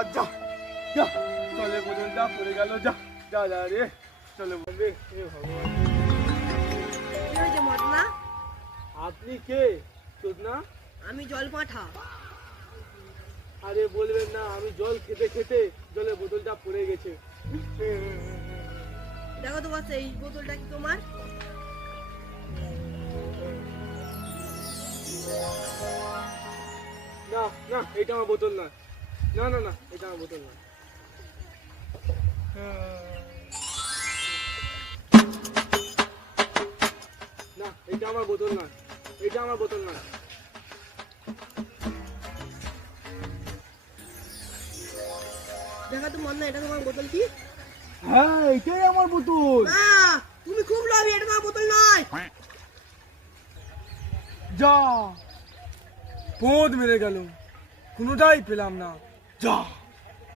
বাবা যা যা চলে বোতলটা পড়ে গেল যা যা যা রে চলে বলবে হে ভগবান কি হয়েছে মদনা? আপনি কে চোদনা? আমি জল পাঠা। আরে বলবেন না আমি জল খেতে খেতে জলে বোতলটা পড়ে গেছে। দেখো তো বাচ্চা এই বোতলটা কি তোমার? না না এটা আমার বোতল না না না না এটা আমার বোতল না না এটা আমার বোতল না এটা আমার বোতল না দেখো তো মদনা এটা তোমার বোতল কি? হ্যাঁ এটাই আমার বোতল। না তুমি খুব লোভী, এটা তোমার বোতল নয়। যা পোদ মেরে গেল কোনোটাই পেলাম না যা